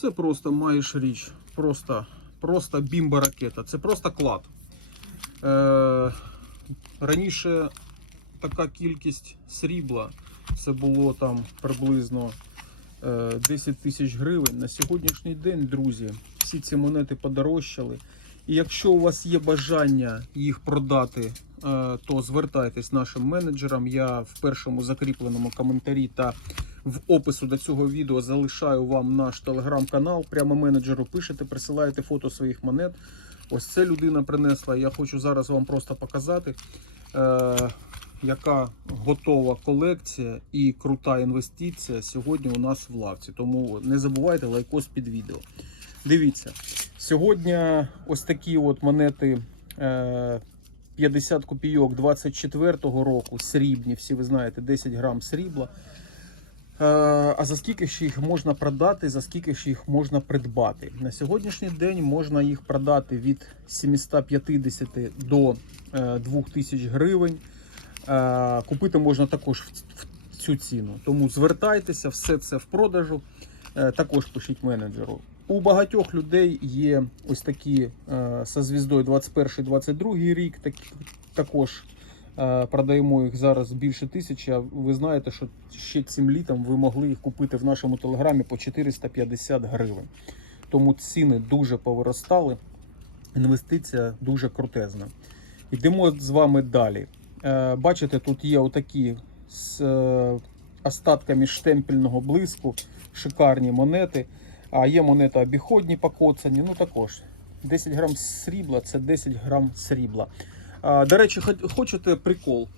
це просто маєш річ. Просто, просто бімба ракета. Це просто клад. Е, раніше така кількість срібла, це було там приблизно е, 10 тисяч гривень. На сьогоднішній день, друзі, всі ці монети подорожчали. І якщо у вас є бажання їх продати, е, то звертайтесь нашим менеджерам. Я в першому закріпленому коментарі та в опису до цього відео залишаю вам наш телеграм-канал. Прямо менеджеру пишете, присилаєте фото своїх монет. Ось це людина принесла. Я хочу зараз вам просто показати, е, яка готова колекція і крута інвестиція сьогодні у нас в лавці. Тому не забувайте лайкос під відео. Дивіться, сьогодні ось такі от монети. Е, 50 копійок 24-го року, срібні, всі ви знаєте, 10 грам срібла. Е, А за скільки ж їх можна продати, за скільки ж їх можна придбати? На сьогоднішній день можна їх продати від 750 до е, 2000 гривень. Е, Купити можна також в цю ціну. Тому звертайтеся, все це в продажу. Е, Також пишіть менеджеру. У багатьох людей є ось такі е, со звіздою 21-22 рік. Також е, продаємо їх зараз більше тисячі. А Ви знаєте, що ще цим літом ви могли їх купити в нашому телеграмі по 450 гривень. Тому ціни дуже повиростали. Інвестиція дуже крутезна. Йдемо з вами далі. Е, Бачите, тут є отакі з е, остатками штемпельного блиску, шикарні монети. А є монети обіходні покоцані. Ну також 10 грам срібла це 10 грам срібла. До речі, хочете прикол?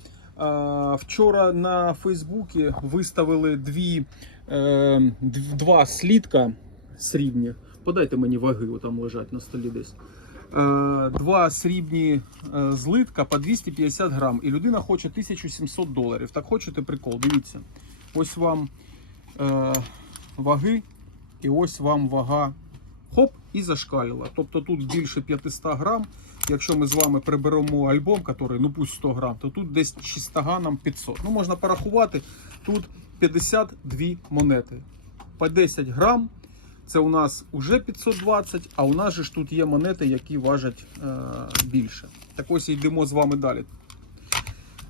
Вчора на Фейсбуці виставили дві, е, два слідка срібні. Подайте мені ваги, там лежать на столі десь. Е, Два срібні е, злитка по 250 грам. І людина хоче 1700 доларів. Так хочете прикол? Дивіться. Ось вам ваги, і ось вам вага. Хоп, і зашкалила. Тобто тут більше 500 грам. Якщо ми з вами приберемо альбом, який, ну пусть 100 грам, то тут десь чистоганом 500. Ну, можна порахувати. Тут 52 монети. По 10 грам. Це у нас уже 520, а у нас же ж тут є монети, які важать е, більше. Так ось йдемо з вами далі.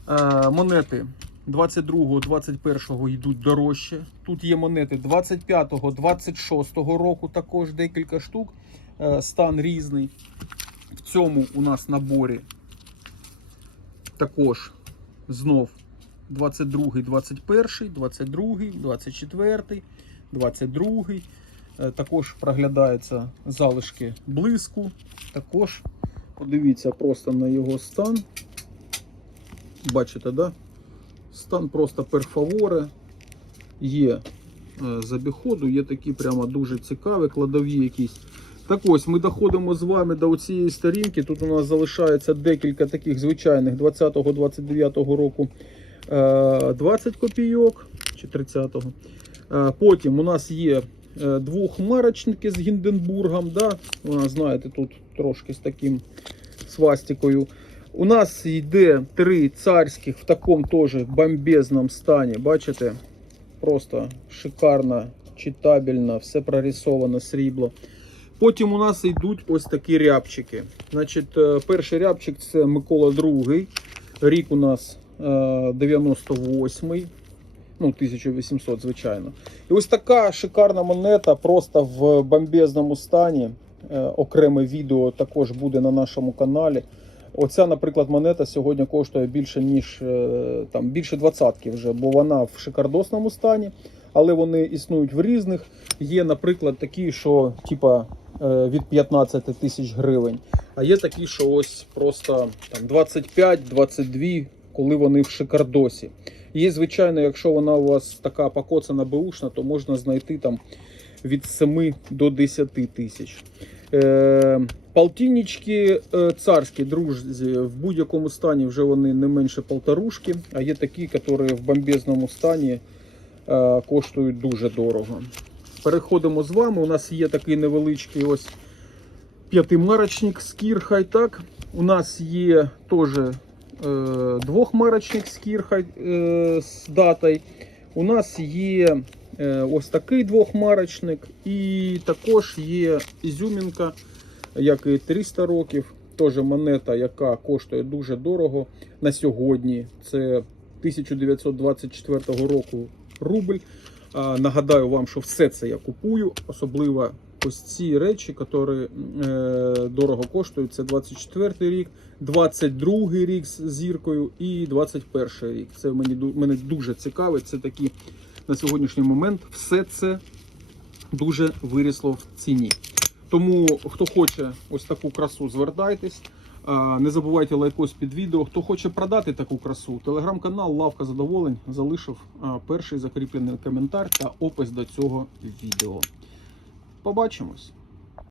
Е, монети 22-го, 21-го йдуть дорожче. Тут є монети 25-го, 26-го року, також декілька штук. Е, стан різний. В цьому у нас наборі також знов 22-й, 21-й, 22-й, 24-й, 22-й. Е, Також проглядаються залишки блиску. Також подивіться просто на його стан. Бачите, да? Стан просто перфаворе. Є е, забіходу, є такі прямо дуже цікаві кладові якісь. Так ось ми доходимо з вами до цієї сторінки. Тут у нас залишається декілька таких звичайних 20-29 року е, 20 копійок чи 30-го. Е, Потім у нас є е, двохмарочники з Гінденбургом. Да? Вона, знаєте, тут трошки з таким свастикою. У нас йде три царських в такому теж бомбезному стані. Бачите? Просто шикарно, читабельно, все прорисовано срібло. Потім у нас йдуть ось такі рябчики. Значить, е, перший рябчик це Микола II. Рік у нас е, 98-й. Ну, 1800, звичайно. І ось така шикарна монета, просто в бомбезному стані. Е, Окреме відео також буде на нашому каналі. Оця, наприклад, монета сьогодні коштує більше, ніж е, там, більше двадцятки вже, бо вона в шикардосному стані, але вони існують в різних. Є, наприклад, такі, що типа е, від 15 тисяч гривень. А є такі, що ось просто там 25-22, коли вони в шикардосі. Є, звичайно, якщо вона у вас така покоцана беушна, то можна знайти там від 7 до 10 тисяч. Е, Полтиннички е, царські, друзі, в будь-якому стані вже вони не менше полторушки, а є такі, які в бомбезному стані е, коштують дуже дорого. Переходимо з вами. У нас є такий невеличкий ось п'ятимарочник з кірхай. Так? У нас є теж е, двохмарочник з кірхай е, з датой. У нас є Е, Ось такий двохмарочник. І також є ізюмінка, як і 300 років. Теж монета, яка коштує дуже дорого на сьогодні. Це 1924 року рубль. Нагадаю вам, що все це я купую, особливо ось ці речі, які е, дорого коштують. Це 24 рік, 22 рік з зіркою і 21 рік. Це мені мене дуже цікавить. Це такі на сьогоднішній момент все це дуже вирісло в ціні. Тому хто хоче ось таку красу, звертайтесь. Не забувайте лайкос під відео. Хто хоче продати таку красу, телеграм-канал Лавка Задоволень залишив перший закріплений коментар та опис до цього відео. Побачимось!